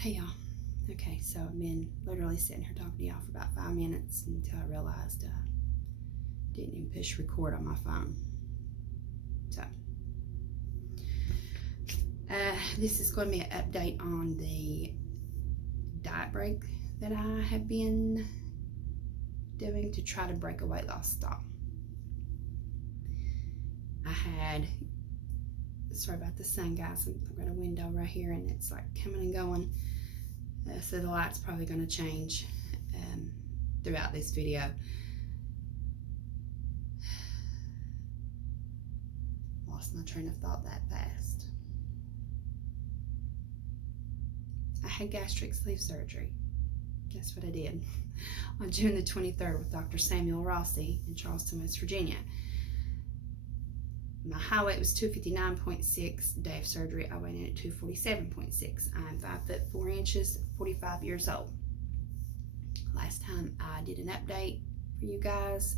Hey y'all. Okay, so I've been literally sitting here talking to y'all for about 5 minutes until I realized I didn't even push record on my phone. So, this is going to be an update on the diet break that I have been doing to try to break a weight loss stall. I had, sorry about the sun, guys. I've got a window right here and it's like coming and going. So the light's probably going to change throughout this video. Lost my train of thought that fast. I had gastric sleeve surgery. That's what I did on June the 23rd with Dr. Samuel Rossi in Charleston, West Virginia. My high weight was 259.6. Day of surgery, I weighed in at 247.6. I'm 5 foot 4 inches, 45 years old. Last time I did an update for you guys,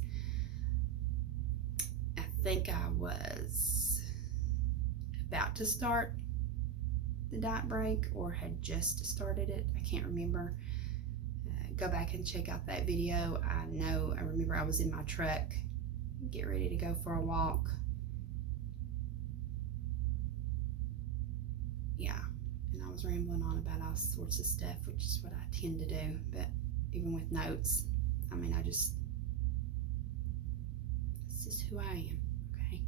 I think I was about to start the diet break or had just started it. I can't remember. Go back and check out that video. I remember I was in my truck, get ready to go for a walk. Yeah, and I was rambling on about all sorts of stuff, which is what I tend to do, but even with notes, I mean, it's just who I am, okay?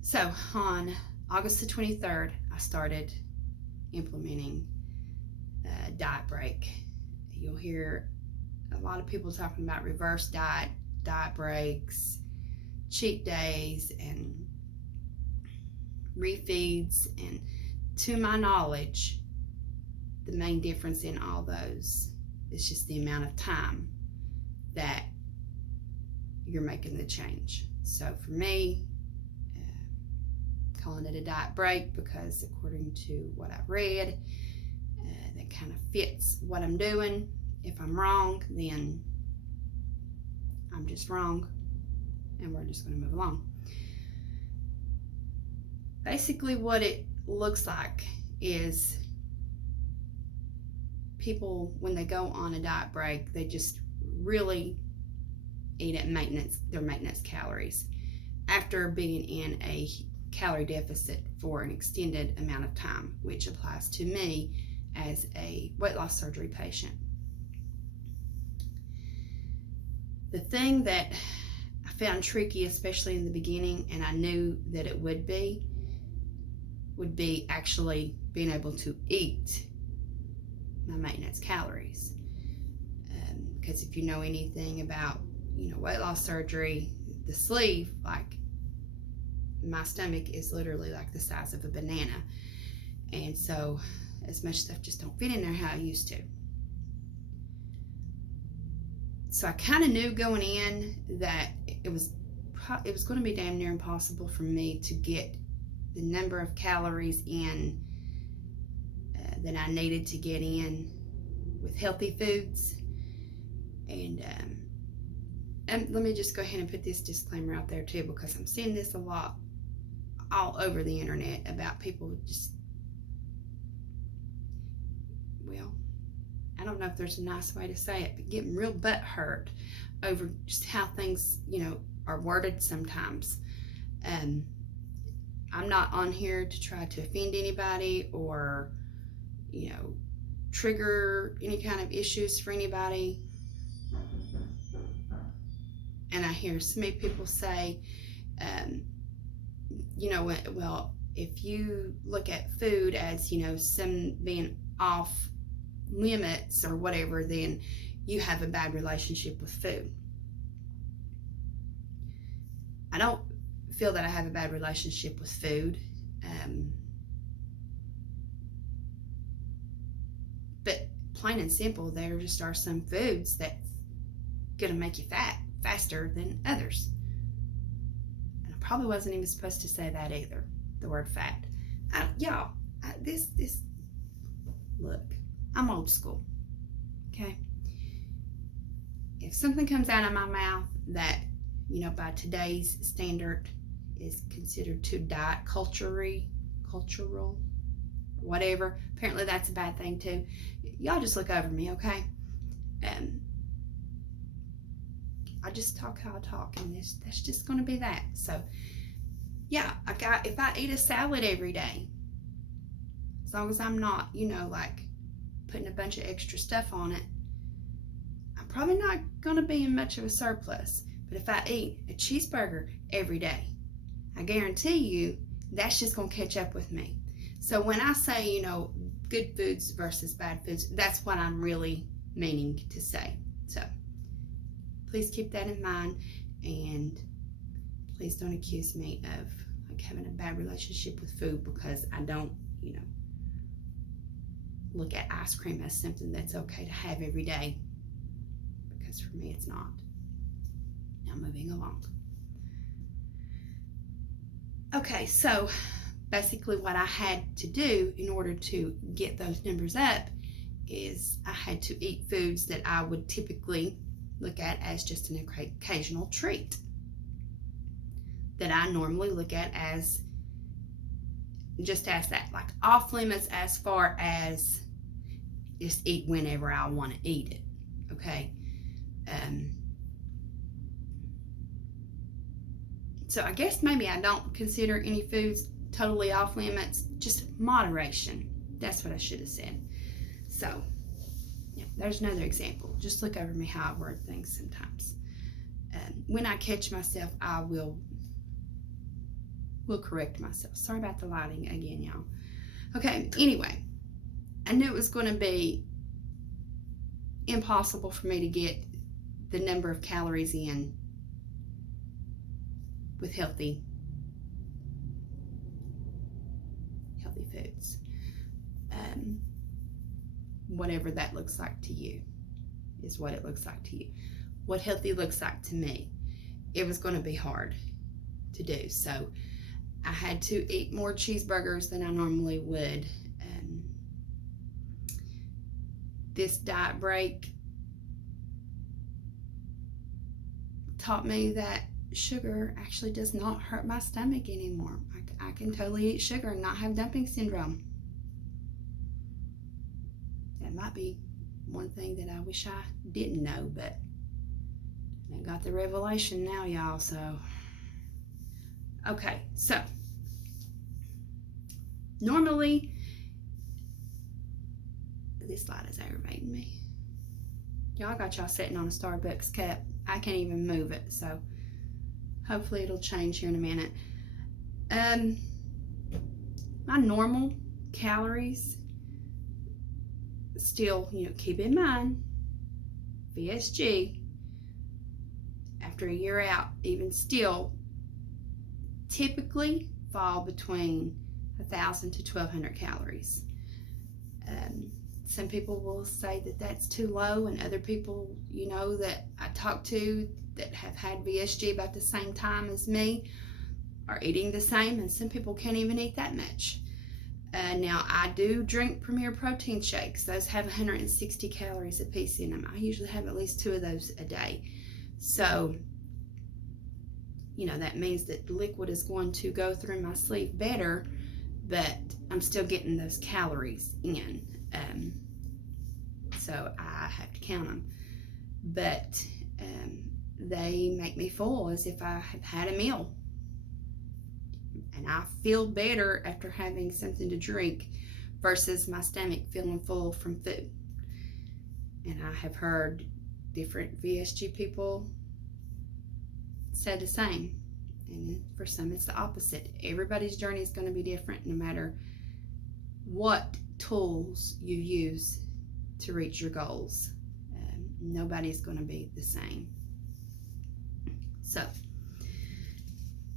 So on August the 23rd, I started implementing a diet break. You'll hear a lot of people talking about reverse diet breaks, cheat days, and refeeds, and to my knowledge, the main difference in all those is just the amount of time that you're making the change. So for me, calling it a diet break because according to what I've read, that kind of fits what I'm doing. If I'm wrong, then I'm just wrong, and we're just going to move along. Basically, what it looks like is people, when they go on a diet break, they just really eat at their maintenance calories after being in a calorie deficit for an extended amount of time, which applies to me as a weight loss surgery patient. The thing that I found tricky, especially in the beginning, and I knew that it would be actually being able to eat my maintenance calories. Because if you know anything about, weight loss surgery, the sleeve, like my stomach is literally like the size of a banana. And so as much stuff just don't fit in there how I used to. So I kind of knew going in that it was going to be damn near impossible for me to get the number of calories in that I needed to get in with healthy foods. And let me just go ahead and put this disclaimer out there too, because I'm seeing this a lot all over the internet about people just, well, I don't know if there's a nice way to say it, but getting real butt hurt over just how things, are worded sometimes. I'm not on here to try to offend anybody or, trigger any kind of issues for anybody. And I hear so many people say, well, if you look at food as, some being off limits or whatever, then you have a bad relationship with food. I don't feel that I have a bad relationship with food, but plain and simple, there just are some foods that's gonna make you fat faster than others. And I probably wasn't even supposed to say that either, the word fat. Look, I'm old school, okay? If something comes out of my mouth that, by today's standard is considered too diet cultural, whatever. Apparently that's a bad thing too. Y'all just look over me, okay? I just talk how I talk, and that's just going to be that. So yeah, if I eat a salad every day, as long as I'm not, like putting a bunch of extra stuff on it, I'm probably not going to be in much of a surplus. But if I eat a cheeseburger every day, I guarantee you that's just going to catch up with me. So when I say, good foods versus bad foods, that's what I'm really meaning to say. So please keep that in mind, and please don't accuse me of like having a bad relationship with food, because I don't, look at ice cream as something that's okay to have every day, because for me it's not. Now moving along. Okay, so basically what I had to do in order to get those numbers up is I had to eat foods that I would typically look at as just an occasional treat, that I normally look at as just as that, like off limits as far as just eat whenever I want to eat it, okay? So I guess maybe I don't consider any foods totally off limits, just moderation. That's what I should have said. So, yeah, there's another example. Just look over me how I word things sometimes. When I catch myself, I will correct myself. Sorry about the lighting again, y'all. Okay, anyway, I knew it was going to be impossible for me to get the number of calories in with healthy foods. Whatever that looks like to you is what it looks like to you. What healthy looks like to me, it was going to be hard to do. So I had to eat more cheeseburgers than I normally would. This diet break taught me that sugar actually does not hurt my stomach anymore. I can totally eat sugar and not have dumping syndrome. That might be one thing that I wish I didn't know, but I got the revelation now, y'all. So, okay, so normally, this light is aggravating me. Y'all got y'all sitting on a Starbucks cup. I can't even move it, so hopefully it'll change here in a minute. My normal calories, still, keep in mind, VSG, after a year out, even still, typically fall between 1,000 to 1,200 calories. Some people will say that that's too low, and other people, that I talk to that have had VSG about the same time as me are eating the same, and some people can't even eat that much. Now, I do drink Premier protein shakes. Those have 160 calories a piece in them. I usually have at least 2 of those a day. So, that means that the liquid is going to go through my sleeve better, but I'm still getting those calories in. So I have to count them. But they make me full as if I have had a meal. And I feel better after having something to drink versus my stomach feeling full from food. And I have heard different VSG people say the same. And for some, it's the opposite. Everybody's journey is going to be different no matter what tools you use to reach your goals. Nobody's going to be the same. So,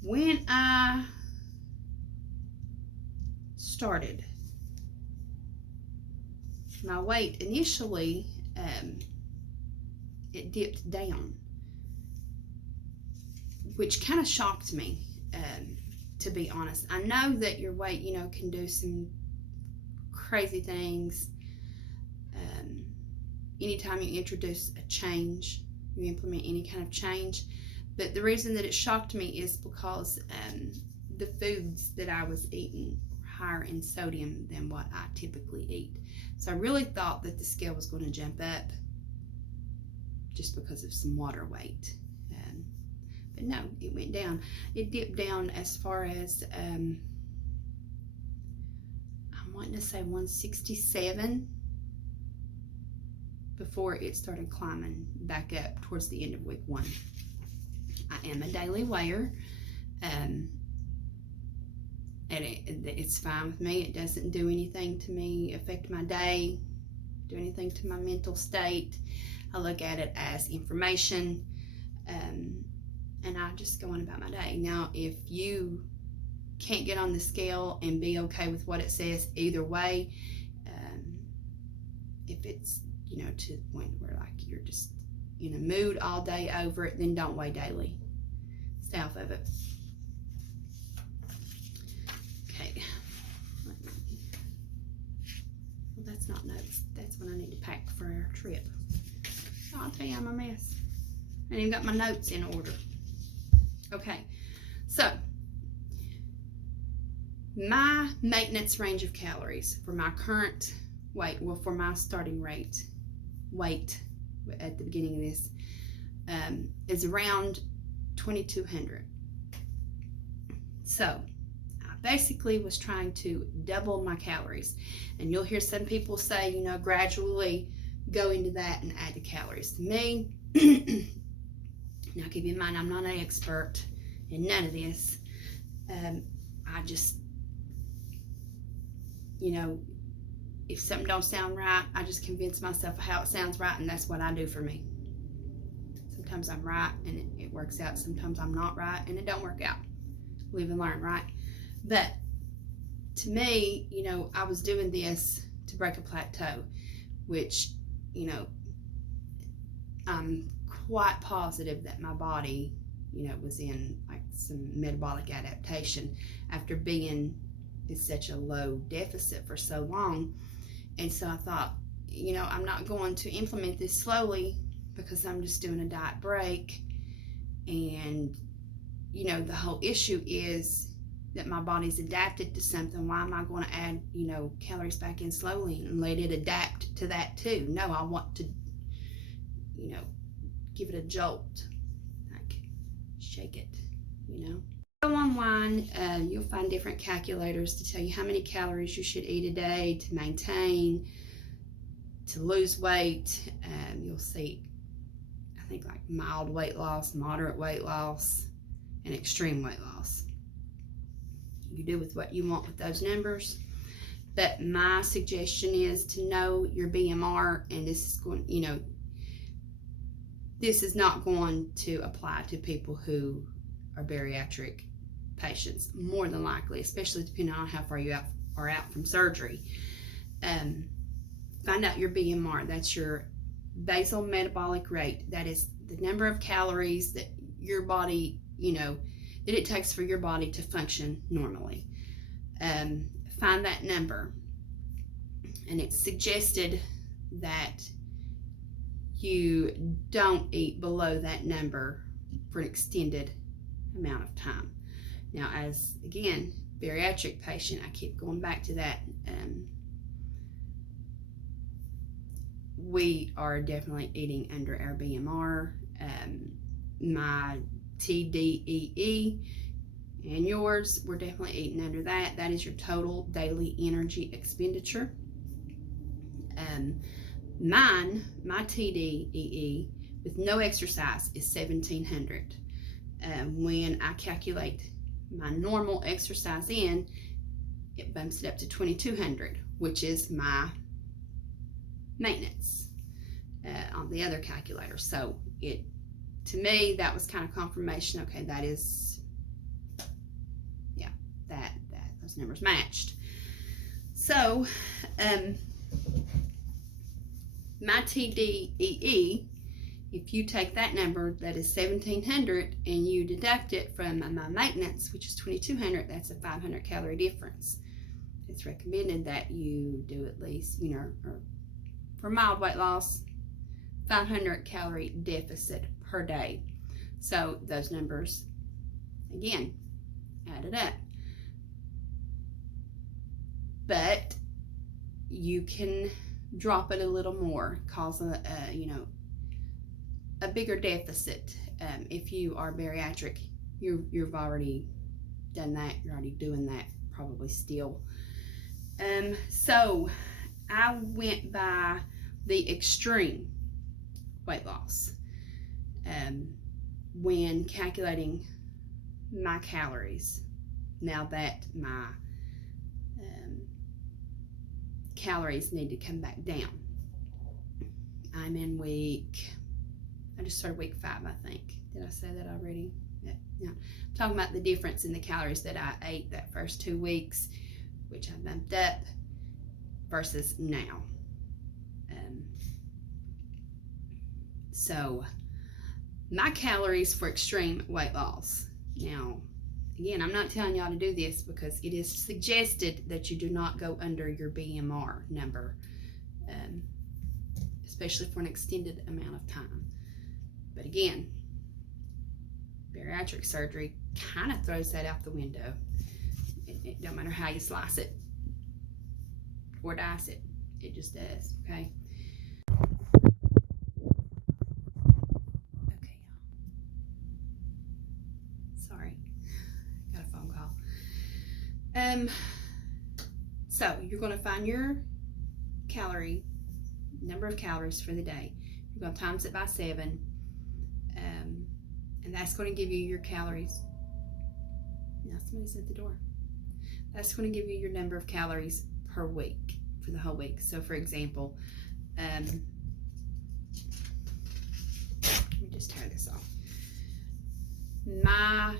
when I started, my weight initially, it dipped down, which kind of shocked me, to be honest. I know that your weight, can do some crazy things. Anytime you introduce a change, you implement any kind of change. But the reason that it shocked me is because the foods that I was eating were higher in sodium than what I typically eat. So I really thought that the scale was going to jump up just because of some water weight. But no, it went down. It dipped down as far as, I'm wanting to say 167 before it started climbing back up towards the end of week 1. I am a daily weigher, and it's fine with me. It doesn't do anything to me, affect my day, do anything to my mental state. I look at it as information, and I just go on about my day. Now, if you can't get on the scale and be okay with what it says either way, if it's, you know, to the point where like you're just in a mood all day over it, then don't weigh daily. Stay off of it. Okay. Well, that's not notes. That's what I need to pack for our trip. Oh, I'll tell you, I'm a mess. I ain't even got my notes in order. Okay, so my maintenance range of calories for my current weight, well, for my starting weight at the beginning of this, is around 2,200. So I basically was trying to double my calories, and you'll hear some people say, you know, gradually go into that and add the calories. To me, now keep in mind, I'm not an expert in none of this. I just, you know, if something don't sound right, I just convince myself of how it sounds right, and that's what I do for me. Sometimes I'm right and it works out. Sometimes I'm not right and it don't work out. Live and learn, right? But to me, you know, I was doing this to break a plateau, which, you know, I'm quite positive that my body, you know, was in like some metabolic adaptation after being in such a low deficit for so long. And so I thought, you know, I'm not going to implement this slowly because I'm just doing a diet break. And, you know, the whole issue is that my body's adapted to something. Why am I going to add, you know, calories back in slowly and let it adapt to that too? No, I want to, you know, give it a jolt, like shake it, you know. Go online, you'll find different calculators to tell you how many calories you should eat a day to maintain, to lose weight. You'll see, I think, like mild weight loss, moderate weight loss, and extreme weight loss. You do with what you want with those numbers. But my suggestion is to know your BMR, and this is going, you know, this is not going to apply to people who are bariatric patients, more than likely, especially depending on how far you are out from surgery. Find out your BMR. That's your basal metabolic rate. That is the number of calories that your body, you know, that it takes for your body to function normally. Find that number. And it's suggested that you don't eat below that number for an extended amount of time. Now, as again, bariatric patient, I keep going back to that. We are definitely eating under our BMR. My TDEE and yours, we're definitely eating under that. That is your total daily energy expenditure. Mine, my TDEE with no exercise is 1,700. When I calculate my normal exercise in, it bumps it up to 2,200, which is my maintenance on the other calculator. So it, to me, that was kind of confirmation. Okay, that is, yeah, that those numbers matched. So my TDEE, if you take that number that is 1,700 and you deduct it from my maintenance, which is 2,200, that's a 500 calorie difference. It's recommended that you do at least, you know, or for mild weight loss, 500 calorie deficit per day. So those numbers, again, added up. but you can drop it a little more, cause a bigger deficit. If you are bariatric, you've already done that. You're already doing that probably still. So I went by the extreme weight loss when calculating my calories. Now that my calories need to come back down. I'm in I just started week 5, I think. Did I say that already? Yeah. I'm talking about the difference in the calories that I ate that first 2 weeks, which I bumped up, versus now. So my calories for extreme weight loss. Now, again, I'm not telling y'all to do this because it is suggested that you do not go under your BMR number, especially for an extended amount of time. But again, bariatric surgery kind of throws that out the window. It don't matter how you slice it or dice it. It just does, okay? Okay, y'all. Sorry. Got a phone call. So you're going to find your number of calories for the day. You're going to times it by 7. And that's going to give you your calories. Now somebody's at the door. That's going to give you your number of calories per week for the whole week. So for example, let me just turn this off. My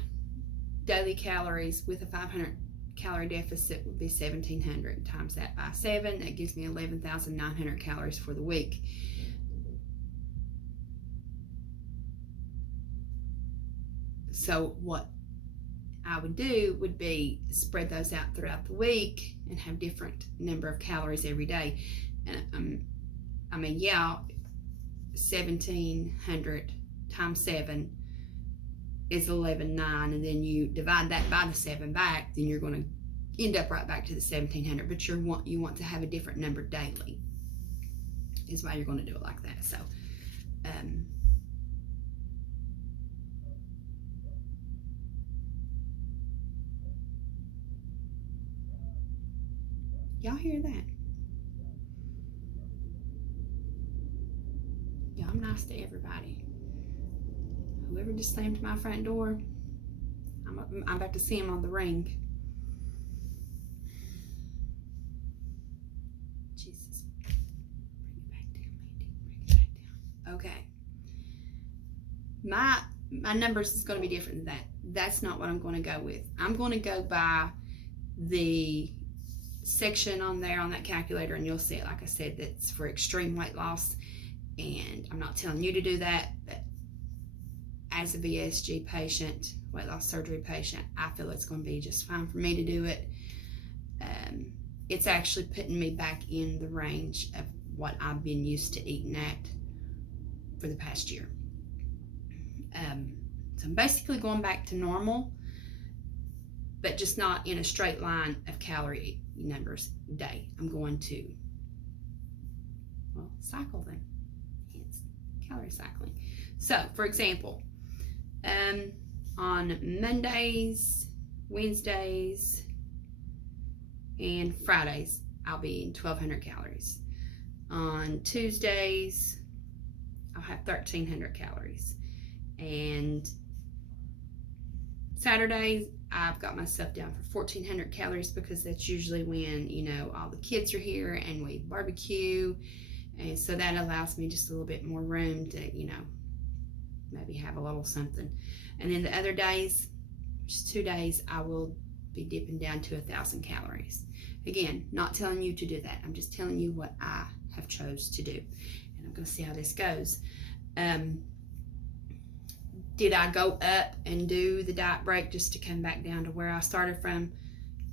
daily calories with a 500 calorie deficit would be 1,700. Times that by 7, that gives me 11,900 calories for the week. So what I would do would be spread those out throughout the week and have different number of calories every day. And 1,700 times 7 is 11,900, and then you divide that by the 7 back, then you're going to end up right back to the 1,700. But you want to have a different number daily, is why you're going to do it like that. So y'all hear that? Yeah, I'm nice to everybody. Whoever just slammed my front door, I'm about to see him on the ring. Jesus. Bring it back down, Mandy. Bring it back down. Okay. My numbers is going to be different than that. That's not what I'm going to go with. I'm going to go by the section on there on that calculator, and you'll see it, like I said, that's for extreme weight loss. And I'm not telling you to do that, but as a VSG patient, weight loss surgery patient, I feel it's going to be just fine for me to do it. It's actually putting me back in the range of what I've been used to eating at for the past year. So I'm basically going back to normal, but just not in a straight line of calorie numbers a day. I'm going to, cycle them. It's calorie cycling. So, for example, on Mondays, Wednesdays, and Fridays, I'll be in 1,200 calories. On Tuesdays, I'll have 1,300 calories. And Saturdays, I've got myself down for 1,400 calories because that's usually when, all the kids are here and we barbecue. And so that allows me just a little bit more room to, maybe have a little something. And then the other days, which is 2 days, I will be dipping down to 1,000 calories. Again, not telling you to do that. I'm just telling you what I have chose to do. And I'm going to see how this goes. Did I go up and do the diet break just to come back down to where I started from?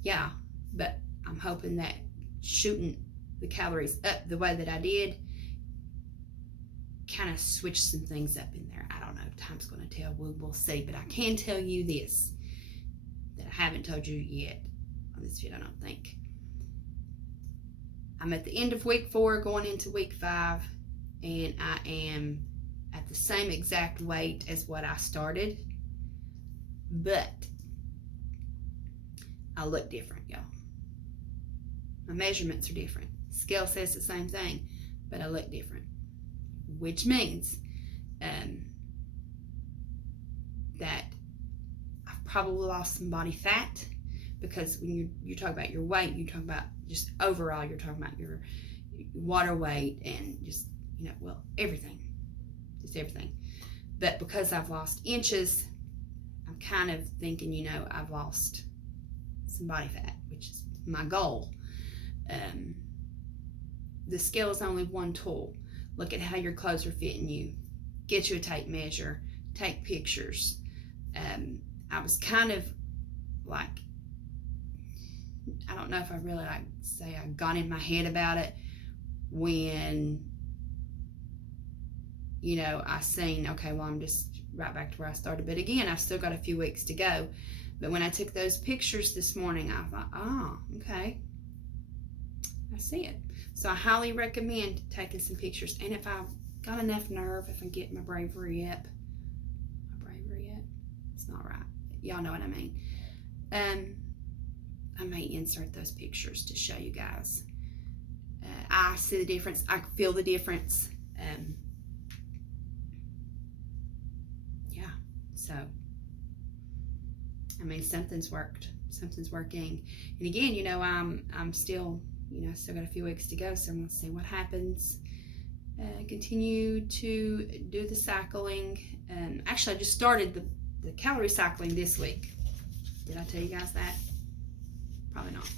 Yeah, but I'm hoping that shooting the calories up the way that I did kind of switched some things up in there. I don't know. Time's going to tell. We'll see. But I can tell you this that I haven't told you yet on this video, I don't think. I'm at the end of week 4 going into week 5, and I am at the same exact weight as what I started, but I look different, y'all. My measurements are different. Scale says the same thing, but I look different, which means that I've probably lost some body fat, because when you talk about your weight, you talk about just overall, you're talking about your water weight and just, well, everything, just everything. But because I've lost inches, I'm kind of thinking, I've lost some body fat, which is my goal. The scale is only one tool. Look at how your clothes are fitting you. Get you a tape measure. Take pictures. I was kind of like, I don't know if I really say I got in my head about it when, I seen, okay, well, I'm just right back to where I started. But again, I've still got a few weeks to go. But when I took those pictures this morning, I thought, okay, I see it. So I highly recommend taking some pictures. And if I've got enough nerve, if I get my bravery up, it's not right. Y'all know what I mean. I may insert those pictures to show you guys. I see the difference. I feel the difference. Yeah. So, I mean, something's worked. Something's working. And again, I'm still, I still got a few weeks to go, so I'm going to see what happens. Continue to do the cycling. Actually, I just started the calorie cycling this week. Did I tell you guys that? Probably not.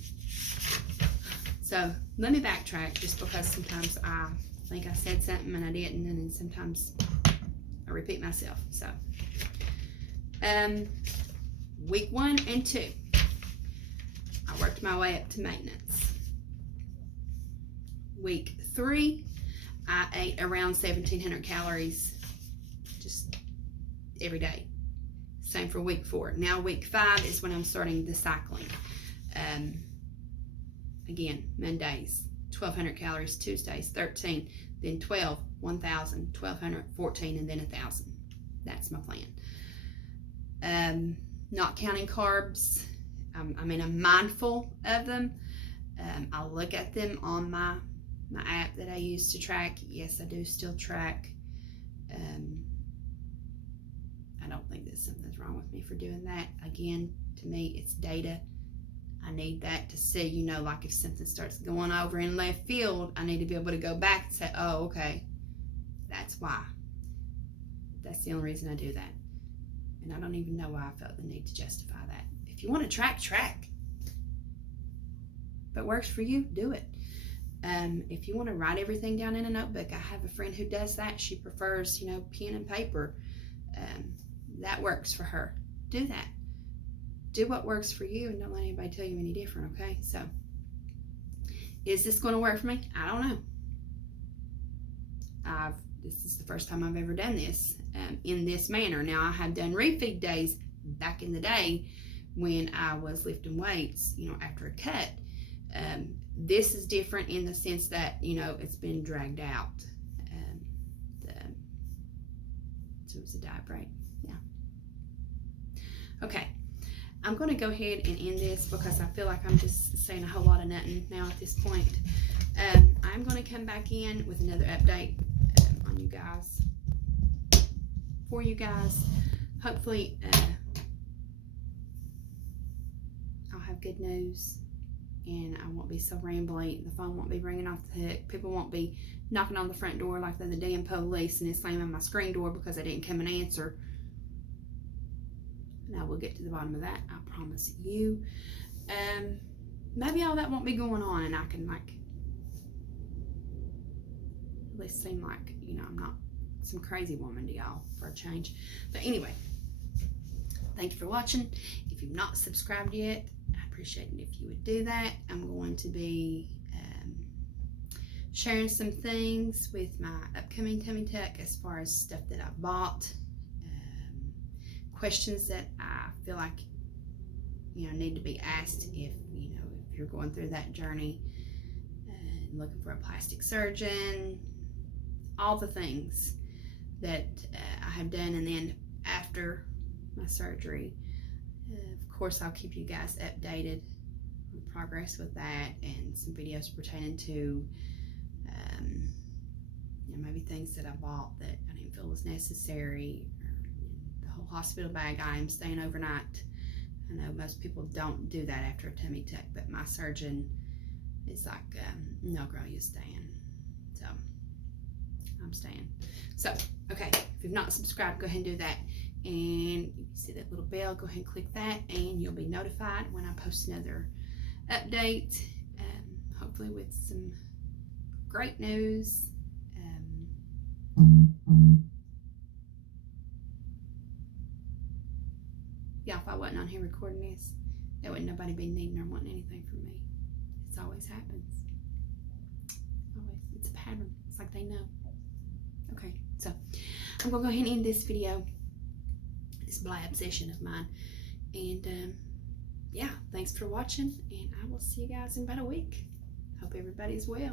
So let me backtrack, just because sometimes I think I said something and I didn't, and then sometimes I repeat myself. So week 1 and 2, I worked my way up to maintenance. Week 3, I ate around 1,700 calories just every day. Same for week 4. Now week 5 is when I'm starting the cycling. Again, Mondays, 1,200 calories, Tuesdays, 13, then 12, 1,000, 1,200, 14, and then 1,000. That's my plan. Not counting carbs. I'm mindful of them. I look at them on my app that I use to track. Yes, I do still track. I don't think that something's wrong with me for doing that. Again, to me, it's data. I need that to see, like if something starts going over in left field, I need to be able to go back and say, oh, okay, that's why. That's the only reason I do that. And I don't even know why I felt the need to justify that. If you want to track. If it works for you, do it. If you want to write everything down in a notebook, I have a friend who does that. She prefers, pen and paper. That works for her. Do that. Do what works for you, and don't let anybody tell you any different, okay? So, is this going to work for me? I don't know. This is the first time I've ever done this in this manner. Now, I have done refeed days back in the day when I was lifting weights, after a cut. This is different in the sense that, it's been dragged out. So it's a diet break. Yeah. Okay. I'm going to go ahead and end this because I feel like I'm just saying a whole lot of nothing now at this point. I'm going to come back in with another update on you guys, for you guys. Hopefully, I'll have good news and I won't be so rambly. The phone won't be ringing off the hook. People won't be knocking on the front door like they're the damn police and it's slamming my screen door because I didn't come and answer. And I will get to the bottom of that, I promise you. Maybe all that won't be going on and I can at least seem like, I'm not some crazy woman to y'all for a change. But anyway, thank you for watching. If you've not subscribed yet, I appreciate it if you would do that. I'm going to be sharing some things with my upcoming Tummy Tuck as far as stuff that I bought, questions that I feel like need to be asked if if you're going through that journey, I'm looking for a plastic surgeon, all the things that I have done. And then after my surgery, of course, I'll keep you guys updated on progress with that, and some videos pertaining to maybe things that I bought that I didn't feel was necessary, or the whole hospital bag. I am staying overnight. I know most people don't do that after a tummy tuck, but my surgeon is like, no girl, you're staying. So I'm staying. So, okay, if you've not subscribed, go ahead and do that. And you see that little bell, go ahead and click that, and you'll be notified when I post another update, hopefully with some great news. Yeah, if I wasn't on here recording this, there wouldn't nobody be needing or wanting anything from me. It always happens. Always. It's a pattern. It's like they know. Okay, so I'm gonna go ahead and end this video, this blab session of mine, and yeah, thanks for watching, and I will see you guys in about a week. Hope everybody's well.